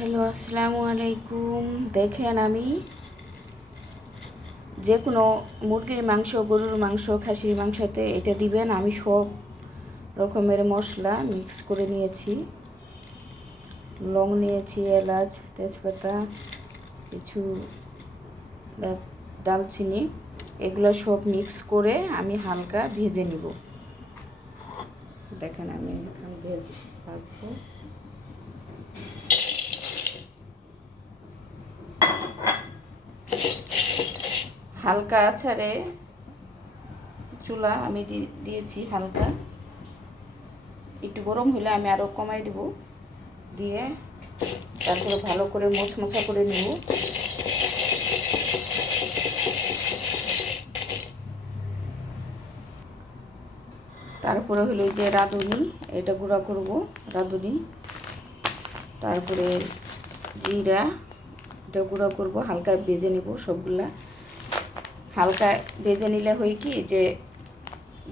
Hello, আসসালামু আলাইকুম। দেখেন, আমি যে কোনো মুরগির মাংস, গরুর মাংস, খাসির মাংসতে এটা দিবেন। আমি সব রকমের মশলা মিক্স করে নিয়েছি। লং নিয়েছি, এলাচ, তেজপাতা, কিছু দালচিনি, এগুলো সব মিক্স করে আমি হালকা ভেজে নিব। দেখেন, আমি এখন ভাজবো। হালকা আঁচে চুলা আমি দিয়েছি। হালকা একটু গরম হলে আমি আরও কমাই দেব, দিয়ে তারপরে ভালো করে মশমশা করে নেব। তারপরে হলো যে রাঁধুনি, এটা গুঁড়া করব, রাঁধুনি। তারপরে জিরা, এটা গুঁড়া করব, হালকা ভেজে নেব। সবগুলা হালকা ভেজে নিলে হয় কি যে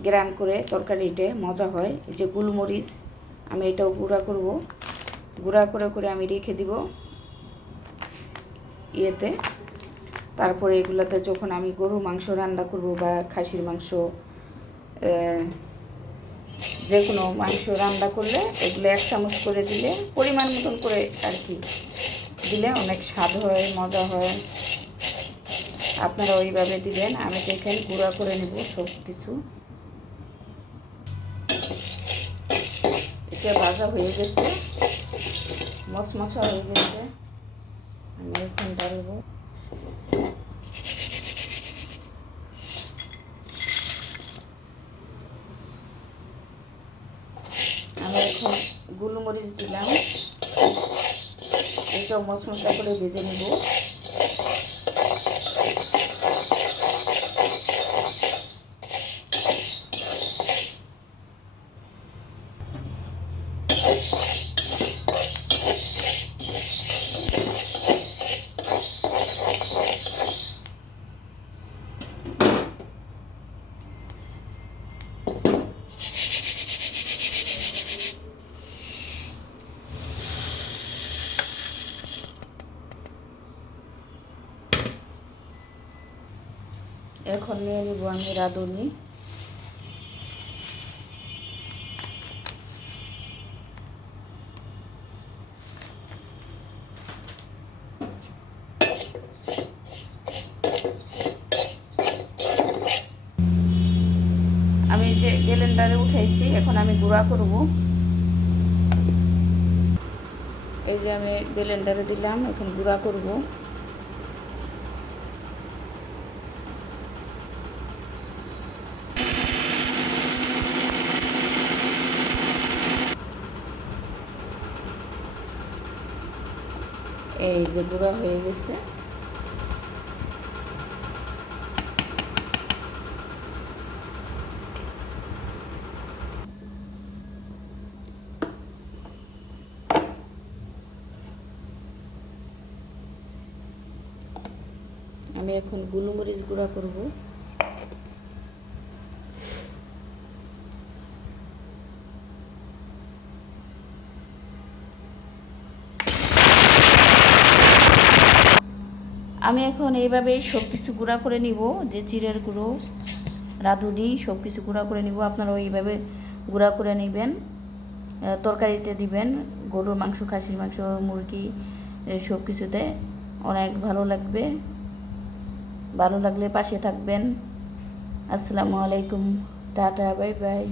গ্রান করে তরকারিটা মজা হয়। এই যে গোলমরিচ, আমি এটাও গুঁড়া করব, গুঁড়া করে করে আমি রেখে দিব ইয়েতে। তারপরে এগুলোতে যখন আমি গরুর মাংস রান্না করব বা খাসির মাংস, যে কোনো মাংস রান্না করলে এগুলো 1 চামচ করে দিলে, পরিমাণ মতন করে আর কি দিলে অনেক স্বাদ হয়, মজা হয়। আপনারা ওইভাবে দিবেন। আমি দেখেন গুঁড়া করে নেব সব কিছু। এটা ভাজা হয়ে গেছে, মশমশা হয়ে গেছে। আমি এখন ডালবো। আমি এখন গোলমরিচ দিলাম, এটাও মশমশা করে ভেজে নেব। এখন নিয়ে নিব আমি রাঁধুনি। আমি যে ব্লেন্ডারে উঠাইছি, এখন আমি গুঁড়া করব। এই যে আমি ব্লেন্ডারে দিলাম, এখন গুঁড়া করব। এই যে গুঁড়া হয়ে গেছে। আমি এখন গোলমরিচ গুঁড়া করব। আমি এখন এইভাবেই সব কিছু গুঁড়া করে নিব, যে জিরের গুঁড়ো, রাঁধুনি, সব কিছু গুঁড়া করে নিব। আপনারা এইভাবে গুঁড়া করে নেবেন, তরকারিতে দিবেন। গরুর মাংস, খাসির মাংস, মুরগি, সব কিছুতে অনেক ভালো লাগবে। ভালো লাগলে পাশে থাকবেন। আসসালামু আলাইকুম, টাটা, বাই বাই।